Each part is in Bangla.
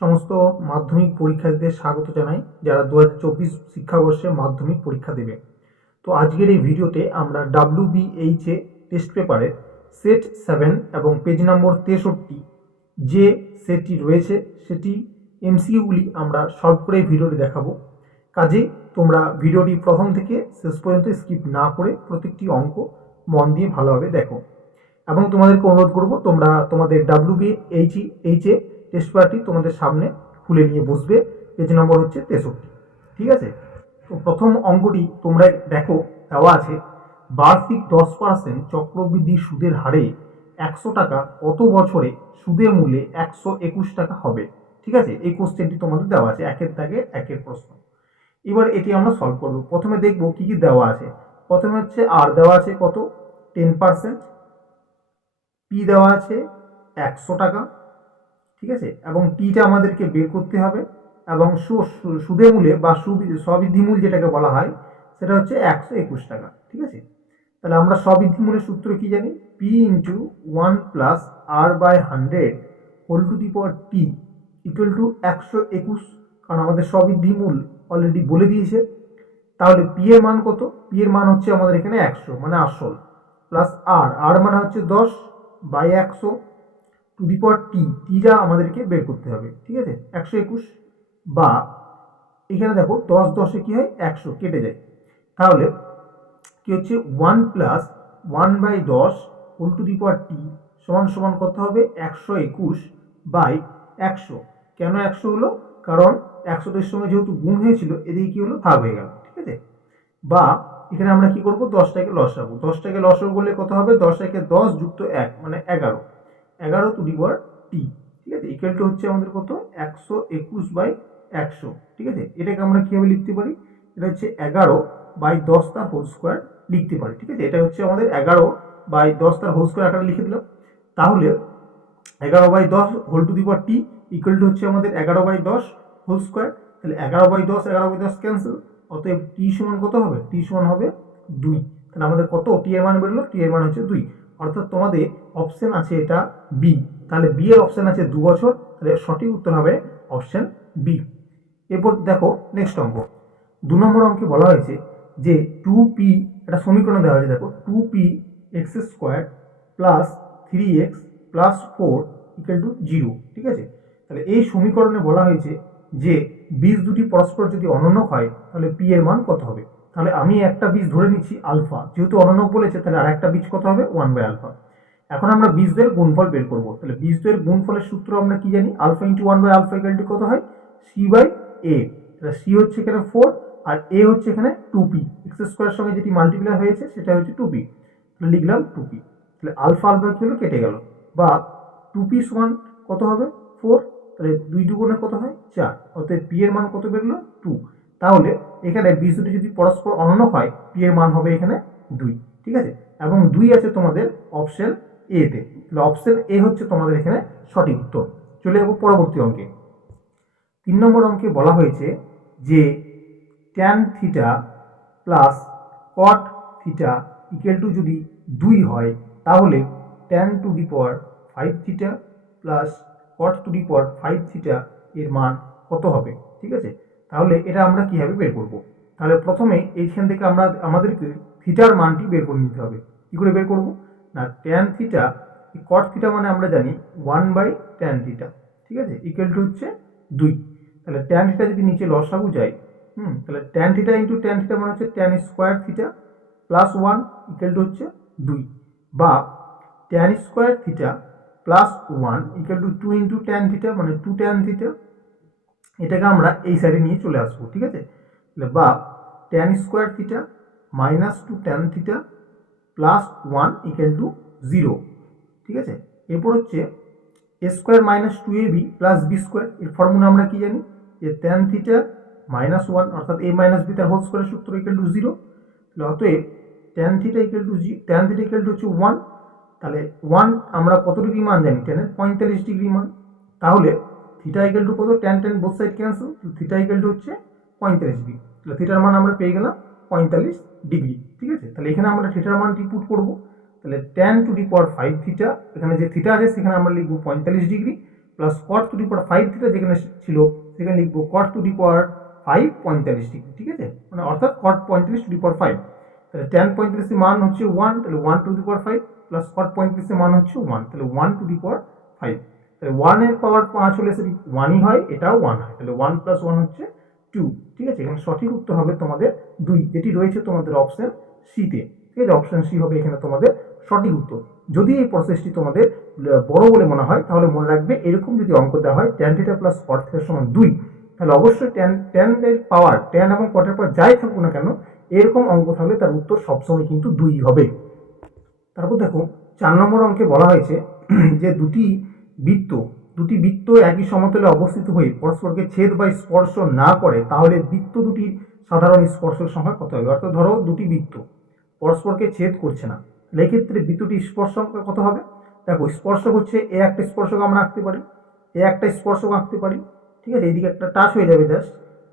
সমস্ত মাধ্যমিক পরীক্ষার্থীদের স্বাগত জানাই যারা 2024 শিক্ষাবর্ষে মাধ্যমিক পরীক্ষা দেবে। তো আজকের এই ভিডিওতে আমরা WBHA টেস্ট পেপারের সেট 7 এবং পেজ নম্বর 63 যে সেটটি রয়েছে সেটি এমসিকিউগুলি আমরা সলভ করে ভিডিওটি দেখাবো। কাজে তোমরা ভিডিওটি প্রথম থেকে শেষ পর্যন্ত স্কিপ না করে প্রত্যেকটি অঙ্ক মন দিয়ে ভালোভাবে দেখো এবং তোমাদেরকে অনুরোধ করব তোমরা তোমাদের WBHA টেস্ট পেপারটি তোমাদের সামনে খুলে নিয়ে বসবে। পেজ নম্বর হচ্ছে 63। ঠিক আছে, তো প্রথম অঙ্কটি তোমরা দেখো, দেওয়া আছে বার্ষিক 10% চক্রবৃদ্ধি সুদের হারে 100 টাকা কত বছরে সুদের মূল্যে 121 টাকা হবে। ঠিক আছে, এই কোশ্চেনটি তোমাদের দেওয়া আছে, একের দাগে একের প্রশ্ন। এবার এটি আমরা সলভ করব। প্রথমে দেখব কি কি দেওয়া আছে। প্রথমে হচ্ছে আর দেওয়া আছে কত 10%, পি দেওয়া আছে 100 টাকা। ঠিক আছে, এবং টিটা আমাদেরকে বের করতে হবে এবং সুদের মূল্যে বা স্ববৃদ্ধি মূল যেটাকে বলা হয় সেটা হচ্ছে 121 টাকা। ঠিক আছে, তাহলে আমরা স্ববৃদ্ধি মূলের সূত্র কি জানি, P into 1 plus R by 100 whole to the power T equal to 121, কারণ আমাদের স্ববৃদ্ধি মূল অলরেডি বলে দিয়েছে। তাহলে পি এর মান কত, পি এর মান হচ্ছে আমাদের এখানে 100 মানে আসল, প্লাস আর আর মানে হচ্ছে 10 বাই 100 টু দি পাওয়ার টি, টিটা আমাদেরকে বের করতে হবে। ঠিক আছে, 121 বা এখানে দেখো 10 10-এ কি হয় 100 কেটে যায়, তাহলে কি হচ্ছে 1 plus 1 by 10 whole to the power T সমান সমান কত হবে 121 বাই 100। কেন 100 হলো, কারণ 100 এর সঙ্গে যেহেতু গুণ হয়েছিল এদিকে কি হলো ভাগ হয়ে গেল। ঠিক আছে, বা এখানে আমরা কি করব 10টাকে লসাগু, 10টাকে লসাগু করলে কত হবে 10 10 যুক্ত 1 মানে 11, 11 টু দি পাওয়ার টি। ঠিক আছে, ইকুয়াল টু হচ্ছে আমাদের কত 121 বাই 100। ঠিক আছে, এটাকে আমরা কিভাবে লিখতে পারি, এটা হচ্ছে 11 বাই 10 তার হোল স্কোয়ার লিখতে পারি। ঠিক আছে, এটা হচ্ছে আমাদের 11 বাই 10 তার হোল স্কোয়ার আকারে লিখে দিলাম। তাহলে 11 by 10 whole to the power T equal to হচ্ছে আমাদের 11 বাই 10 হোল স্কোয়ার। তাহলে 11 বাই 10 11 বাই 10 ক্যান্সেল, অতএব টি সমান কত হবে, টি সমান হবে 2। তাহলে আমাদের কত টি এর মান বেরোলো, টি এর মান হচ্ছে 2। অর্থাৎ তোমাদের অপশন আছে এটা বি, তাহলে বি এর অপশন আছে 2 বছর, তাহলে সঠিক উত্তর হবে অপশন বি। এরপর দেখো নেক্সট অঙ্ক, 2 নম্বর অঙ্কে বলা হয়েছে যে 2p, একটা সমীকরণ দেওয়া হয়েছে, দেখো 2p x square plus 3x plus 4 equal to 0। ঠিক আছে, তাহলে এই সমীকরণে বলা হয়েছে যে বীজ দুটি পরস্পর যদি অনন্যক হয় তাহলে পি এর মান কত হবে। তাহলে আমি একটা বীজ ধরে নিচ্ছি আলফা, যেহেতু অনন্যক বলেছে তাহলে আর একটা বীজ কত হবে 1 বাই আলফা। এখন আমরা বীজদের গুণফল বের করব। তাহলে বীজদের গুণফলের সূত্র আমরা কি জানি, alpha into 1 by alpha equal to কত হয় সি বাই এ। তাহলে সি হচ্ছে এখানে 4 আর এ হচ্ছে এখানে 2p, এক্স স্কোয়ারের সঙ্গে যেটি মাল্টিপ্লাই হয়েছে সেটা হচ্ছে 2p, তাহলে লিখলাম 2p। তাহলে আলফা আলফা কি হলো কেটে গেল, বা 2p সমান কত হবে 4, তাহলে 2 দুগুণে কত হয় 4, অতএব পি এর মান কত বেরোলো 2। তাহলে এখানে বীজ দুটি যদি পরস্পর অনন্যক হয় পি এর মান হবে এখানে 2। ঠিক আছে, এবং 2 আছে তোমাদের অপশন এ তে, তাহলে অপশন এ হচ্ছে তোমাদের এখানে সঠিক উত্তর। চলে যাবো পরবর্তী অঙ্কে। 3 নম্বর অঙ্কে বলা হয়েছে যে tan theta plus cot theta equal to যদি 2 হয় তাহলে tan two the power 5 theta plus cot to the power 5 theta এর মান কত হবে। ঠিক আছে, তাহলে এটা আমরা কিভাবে বের করব। তাহলে প্রথমে এইখান থেকে আমাদেরকে থিটার মানটি বের করে নিতে হবে। কি করে বের করব না, ট্যান থিটা কট থিটা মানে আমরা জানি 1 বাই ট্যান থিটা। ঠিক আছে, ইকুয়াল টু হচ্ছে 2। তাহলে ট্যান থিটা যদি নিচে লসাগু যায়, তাহলে tan theta into tan theta মানে হচ্ছে tan square theta plus 1 equal to হচ্ছে 2, বা tan square theta plus 1 equal two 2 into tan theta মানে 2 ট্যান থিটা। এটাকে আমরা এই সাইডে নিয়ে চলে আসবো। ঠিক আছে, তাহলে বা tan square theta minus 2 tan theta plus 1 equal to 0। ঠিক আছে, এরপর হচ্ছে A square minus 2ab plus B square, এর ফর্মুলা আমরা কি জানি যে ট্যান থিটা মাইনাস 1 অর্থাৎ a মাইনাস বি তার হোল স্কোয়ারের সূত্র ইকুয়াল টু 0। তাহলে অতএব tan theta equal to tan theta equal to হচ্ছে 1। তাহলে 1 আমরা কত ডিগ্রি মান জানি, ট্যানের 45 ডিগ্রি মান। তাহলে থিটা ইকুয়াল টু কত, tan tan both side cancel, theta equal to হচ্ছে 45 ডিগ্রি। তাহলে থিটার মান আমরা পেয়ে গেলাম 45 ডিগ্রি। ঠিক আছে, তাহলে এখানে আমরা থিটার মানটি পুট করবো। তাহলে tan two the power 5 theta, এখানে যে থিটা আছে সেখানে আমরা লিখবো 45 degree, plus cot to the power 5 theta যেখানে ছিল সেখানে লিখবো cot to the power 5 45 degree, ঠিক আছে, মানে অর্থাৎ কট 45 টু দি পাওয়ার 5। তাহলে ট্যান 45 এর মান হচ্ছে 1, তাহলে 1 two the power 5 plus cot 45 এর মান হচ্ছে 1, তাহলে 1 টু দি পাওয়ার 5। তাহলে 1 এর পাওয়ার 5 হলে সেটি 1ই হয়, এটাও 1 হয়, তাহলে 1 প্লাস 1 হচ্ছে 2, ঠিক আছে। এখানে সঠিক উত্তর হবে তোমাদের 2, যেটি রয়েছে তোমাদের অপশন সিতে, ঠিক আছে। অপশন সি হবে এখানে তোমাদের সঠিক উত্তর। যদি এই প্রসেসটি তোমাদের বড় বলে মনে হয় তাহলে মনে রাখবে এরকম যদি অঙ্ক দেওয়া হয় tan theta plus cot theta সমান 2, তাহলে অবশ্যই ট্যান এর পাওয়ার, ট্যান এবং কটের পাওয়ার যাই থাকুক না কেন এরকম অঙ্ক থাকলে তার উত্তর সবসময় কিন্তু 2 হবে। তারপর দেখো 4 নম্বর অঙ্কে বলা হয়েছে যে দুটি বৃত্ত একই সমতলে অবস্থিত হয়ে পরস্পরকে ছেদ বা স্পর্শ না করে তাহলে বৃত্ত দুটির সাধারণ স্পর্শের সংখ্যা কত হবে। অর্থাৎ ধরো দুটি বৃত্ত পরস্পরকে ছেদ করছে না, এক্ষেত্রে বৃত্তটির স্পর্শ সংখ্যা কত হবে। দেখো স্পর্শক হচ্ছে এ একটা স্পর্শক আমরা আঁকতে পারি, এ একটা স্পর্শক আঁকতে পারি, ঠিক আছে, এইদিকে একটা টাচ হয়ে যাবে জাস্ট,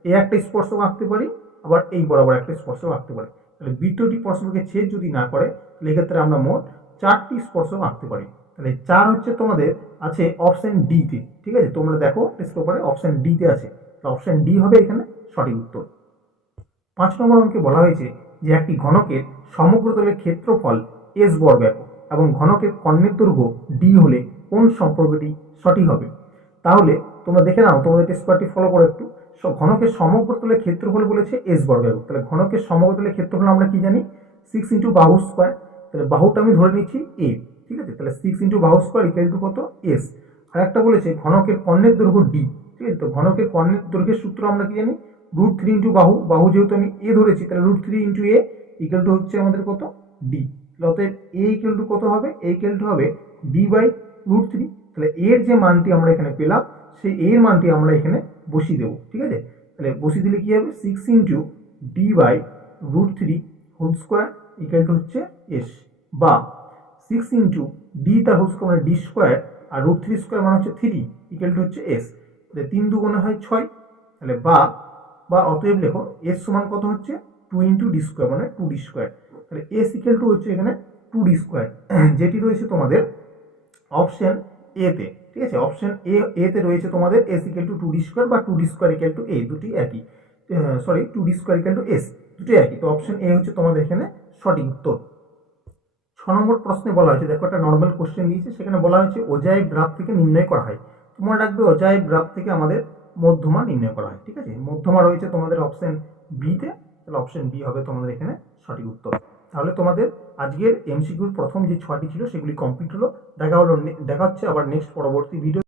এ একটা স্পর্শক আঁকতে পারি, আবার এই বরাবর একটা স্পর্শক আঁকতে পারি। তাহলে বৃত্তটি পরস্পরকে ছেদ যদি না করে তাহলে এক্ষেত্রে আমরা মোট 4টি স্পর্শক আঁকতে পারি। তাহলে 4 হচ্ছে তোমাদের আছে অপশন ডি তে, ঠিক আছে, তোমরা দেখো টেস্ট পেপারে অপশন ডি তে আছে, তো অপশন ডি হবে এখানে সঠিক উত্তর। 5 নম্বর অঙ্কে বলা হয়েছে যে একটি ঘনকের সমগ্র তলের ক্ষেত্রফল এস বর্গ একক এবং ঘনকের কর্ণের দৈর্ঘ্য ডি হলে কোন সম্পর্কটি সঠিক হবে। তাহলে তোমরা দেখে নাও, তোমাদের টেস্ট পেপারটি ফলো করো একটু। ঘনকের সমগ্র তলের ক্ষেত্রফল বলেছে এস বর্গ একক, তাহলে ঘনকের সমগ্র তলের ক্ষেত্রফল আমরা কি জানি 6 ইন্টু বাহু স্কোয়ার, তাহলে বাহুটা আমি ধরে নিচ্ছি এ, ঠিক আছে, তাহলে 6 ইন্টু বাহু স্কোয়ার ইকুয়াল টু কত এস। আর একটা বলেছে ঘনকের কর্ণের দৈর্ঘ্য ডি, ঠিক আছে, তো ঘনকের কর্ণের দৈর্ঘ্যের সূত্র আমরা কি জানি √3 ইন্টু বাহু যেহেতু আমি এ ধরেছি তাহলে √3 ইন্টু এ ইকুয়াল টু হচ্ছে আমাদের কত ডি। অতএব এ ইকুয়াল টু কত হবে, এ ইকুয়াল টু হবে ডি বাই √3। তাহলে এর যে মানটি আমরা এখানে পেলাম সেই এর মানটি আমরা এখানে বসিয়ে দেবো, ঠিক আছে। তাহলে বসিয়ে দিলে কি হবে 6 into D by √3 whole square equal to হচ্ছে এস, বা 6 ইন্টু ডি তার হোল স্কোয়ার মানে ডি স্কোয়ার আর √3 স্কোয়ার মানে হচ্ছে 3 ইকুয়াল টু হচ্ছে এস। তাহলে 3 দুগুণে হয় 6, তাহলে বা অতএব লেখো এস সমান কত হচ্ছে 2 ইন্টু ডি স্কোয়ার মানে 2d স্কোয়ার। তাহলে এস ইকুয়াল টু হচ্ছে এখানে 2d স্কোয়ার, যেটি রয়েছে তোমাদের অপশন এ তে, ঠিক আছে। অপশন এ তে রয়েছে তোমাদের S equal to 2d square বা 2d স্কোয়ার ইকুয়াল টু এ, দুটি একই, sorry 2d square equal two S, দুটি একই। তো অপশন এ হচ্ছে তোমাদের এখানে সঠিক উত্তর। 6 নম্বর প্রশ্নে বলা হয়েছে, দেখো একটা নর্মাল কোশ্চেন দিয়েছে, সেখানে বলা হয়েছে অজাইব গ্রাফ থেকে নির্ণয় করা হয়। তোমরা রাখবে অজাইব গ্রাফ থেকে আমাদের মধ্যমা নির্ণয় করা হয়, ঠিক আছে। মধ্যমা রয়েছে তোমাদের অপশন বি তে, তাহলে অপশন বি হবে তোমাদের এখানে সঠিক উত্তর। তাহলে তোমাদের আজকের এমসিকিউর প্রথম যে 6টি ছিল সেগুলি কমপ্লিট হলো। দেখা হচ্ছে আবার নেক্সট পরবর্তী ভিডিও।